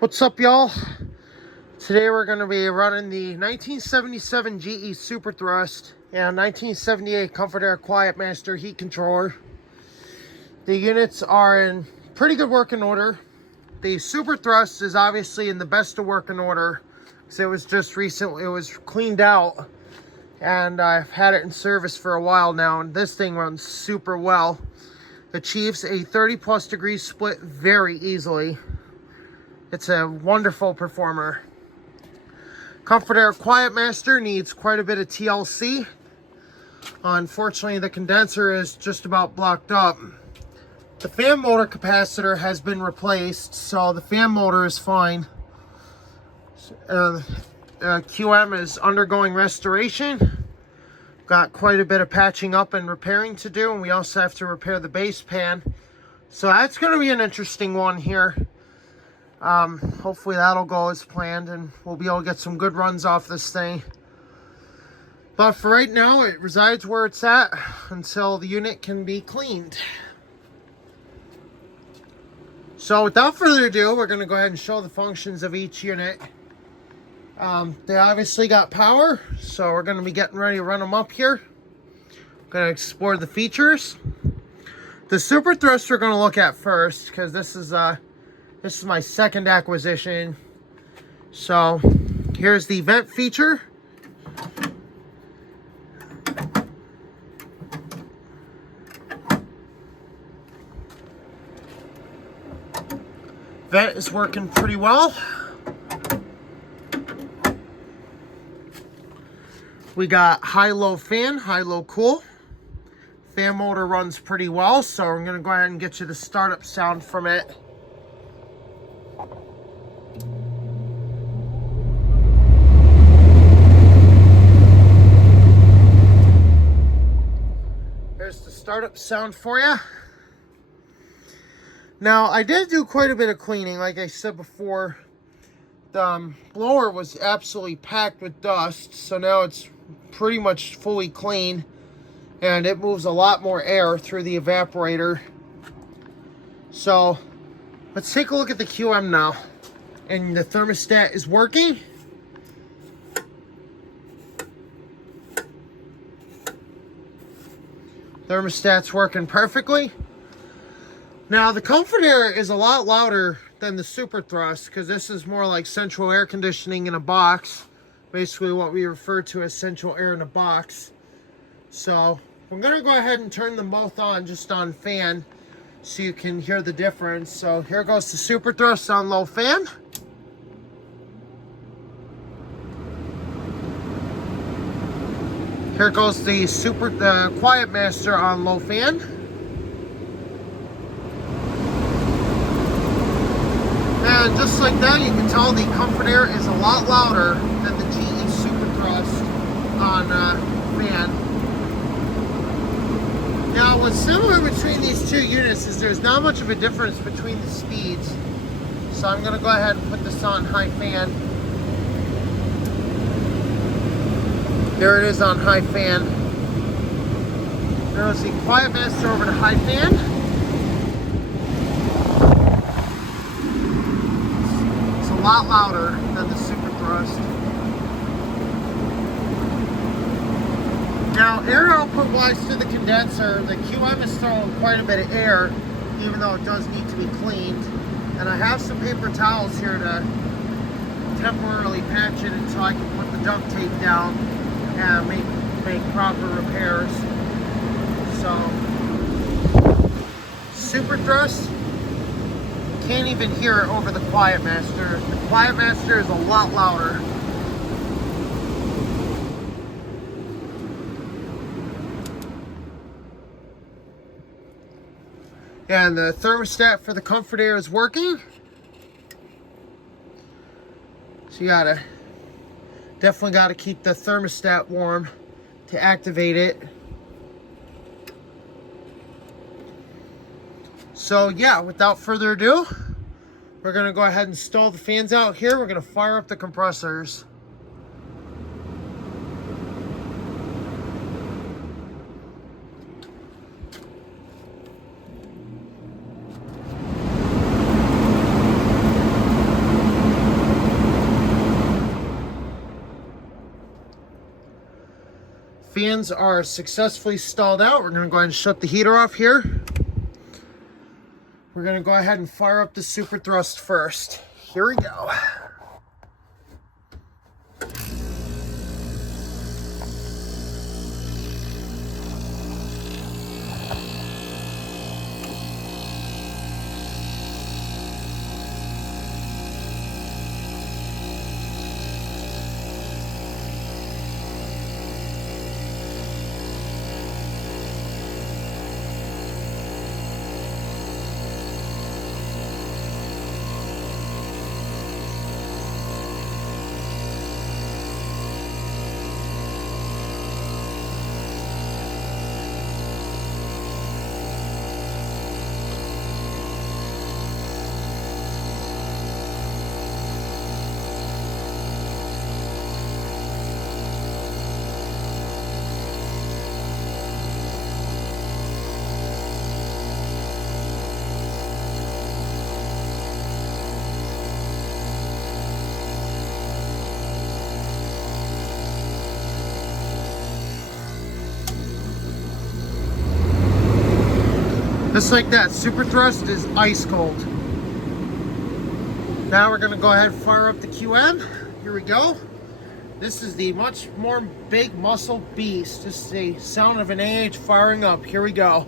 What's up, y'all? Today we're going to be running the 1977 GE Super Thrust and 1978 Comfort Air Quiet Master heat controller. The units are in pretty good working order. The Super Thrust is obviously in the best of working order because it was just recently, it was cleaned out, and I've had it in service for a while now, and this thing runs super well. Achieves a 30+ degree split very easily. It's a wonderful performer. Comfort Air Quiet Master needs quite a bit of TLC. Unfortunately, the condenser is just about blocked up. The fan motor capacitor has been replaced, so the fan motor is fine. QM is undergoing restoration. Got quite a bit of patching up and repairing to do, and we also have to repair the base pan. So that's going to be an interesting one here. Hopefully that'll go as planned and we'll be able to get some good runs off this thing. But for right now, it resides where it's at until the unit can be cleaned. So without further ado, we're going to go ahead and show the functions of each unit. They obviously got power, so we're going to be getting ready to run them up here. Going to explore the features. The Super Thrust we're going to look at first because this is my second acquisition. So here's the vent feature. Vent is working pretty well. We got high-low fan, high-low cool. Fan motor runs pretty well, so I'm going to go ahead and get you the startup sound from it. There's the startup sound for you. Now, I did do quite a bit of cleaning. Like I said before, the blower was absolutely packed with dust, so now it's pretty much fully clean, and it moves a lot more air through the evaporator. So let's take a look at the QM now. And the thermostat is working. Thermostat's working perfectly. Now the Comfort Air is a lot louder than the Super Thrust because this is more like central air conditioning in a box. Basically what we refer to as central air in a box. So I'm going to go ahead and turn them both on just on fan so you can hear the difference. So here goes the Super Thrust on low fan. Here goes the Quiet Master on low fan. And just like that, you can tell the Comfort Air is a lot louder than the GE Super Thrust on fan. Now, what's similar between these two units is there's not much of a difference between the speeds. So I'm going to go ahead and put this on high fan. There it is on high fan. There's the Quiet Master over to high fan. It's a lot louder than the Super Thrust. Now, air output wise through the condenser, the QM is throwing quite a bit of air, even though it does need to be cleaned. And I have some paper towels here to temporarily patch it until I can put the duct tape down and make proper repairs. So, Super Thrust, can't even hear it over the Quiet Master. The Quiet Master is a lot louder. And the thermostat for the Comfort Air is working. So you definitely gotta keep the thermostat warm to activate it. So yeah, without further ado, we're gonna go ahead and install the fans out here. We're gonna fire up the compressors. fans are successfully stalled out. We're going to go ahead and shut the heater off here. We're going to go ahead and fire up the super thrust first. Here we go. Just like that, super thrust is ice cold. Now we're gonna go ahead and fire up the QM. Here we go. This is the much more big muscle beast. This is the sound of an AH firing up. Here we go.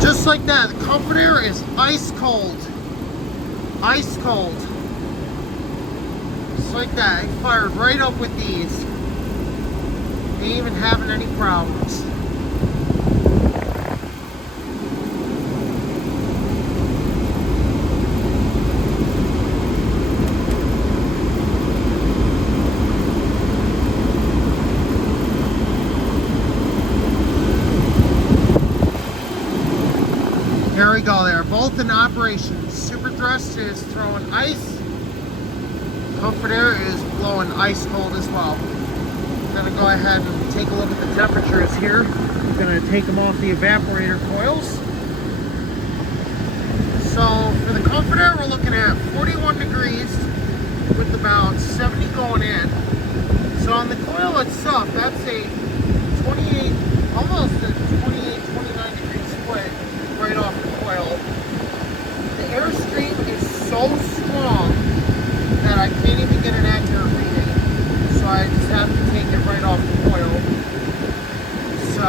Just like that, the comfort air is ice cold. Ice cold. Just like that, I fired right up with these. Ain't even having any problems. There we go there, both in operation. Super thrust is throwing ice. Comfort air is blowing ice cold as well. I'm gonna go ahead and take a look at the temperatures here. I'm gonna take them off the evaporator coils. So for the comfort air, we're looking at 41 degrees with about 70 going in. So on the coil itself, that's a 28, almost a 28, 29 degree split right off the coil. The airstream is so strong that I can't even get an accurate reading. So I just have to take it right off the coil. So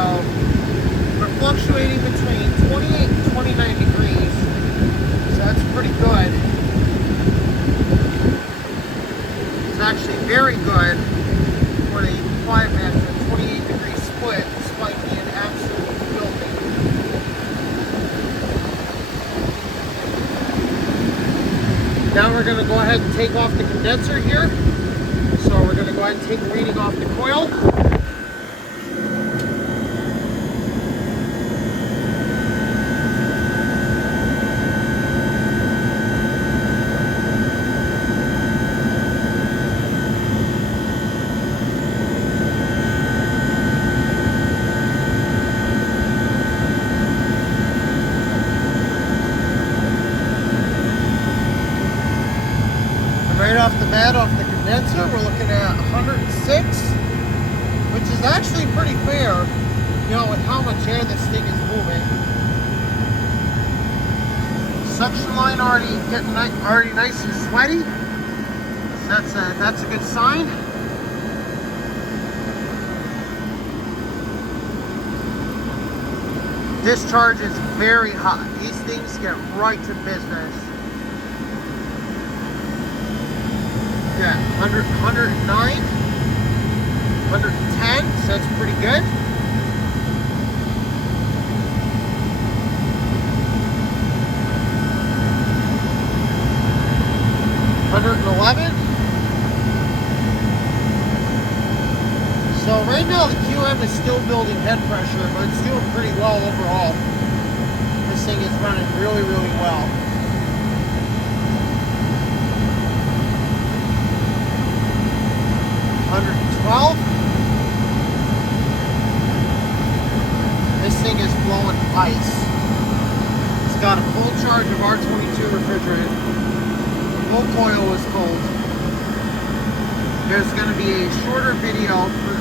we're fluctuating between 28 and 29 degrees. So that's pretty good. It's actually very good for the quiet master 28 degree split despite being absolutely filthy. Now we're going to go ahead and take off the condenser here. So we're going to go ahead and take a reading off the coil. Right off the bat, off the condenser, we're looking at 106, which is actually pretty fair, you know, with how much air this thing is moving. Suction line already getting nice and sweaty. So that's a good sign. Discharge is very hot. These things get right to business. Yeah, 100, 109, 110, so that's pretty good. 111. So right now the QM is still building head pressure, but it's doing pretty well overall. thing is running really, really well. $112. This thing is blowing ice. It's got a full charge of R22 refrigerant. Full coil is cold. There's going to be a shorter video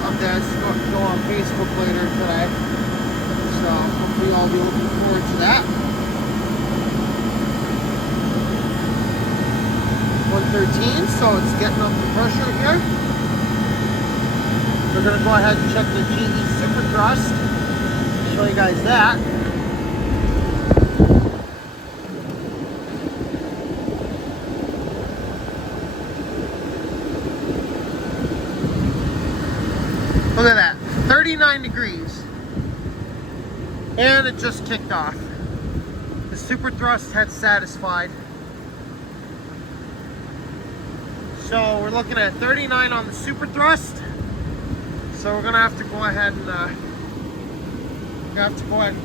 of this go on Facebook later today. So hopefully I'll be looking forward to that. 113, so it's getting up the pressure here. We're going to go ahead and check the GE Super Thrust. Show you guys that. Look at that, 39 degrees. And it just kicked off. The Super Thrust had satisfied. So we're looking at 39 on the Super Thrust. So we're gonna have to go ahead and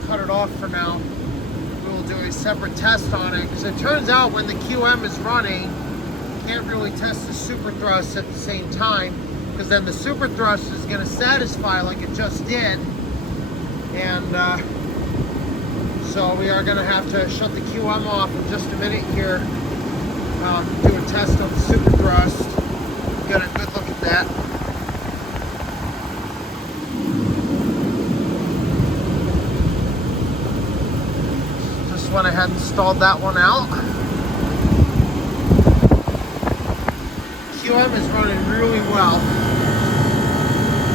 cut it off for now. We will do a separate test on it because it turns out when the QM is running, you can't really test the Super Thrust at the same time, because then the Super Thrust is going to satisfy like it just did. And so we are going to have to shut the QM off in just a minute here. Do a test on the Super Thrust. Get a good look at that. Just went ahead and stalled that one out. QM is running really well.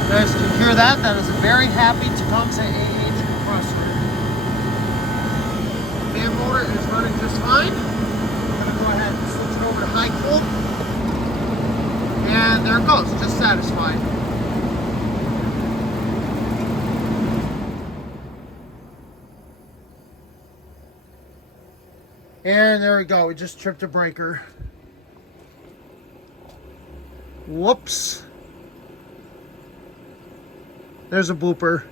You guys can hear that. That is a very happy Tecumseh AH compressor. Fan motor is running just fine. I'm going to go ahead and switch it over to high cool. And there it goes, just satisfied. And there we go, we just tripped a breaker. Whoops. There's a blooper.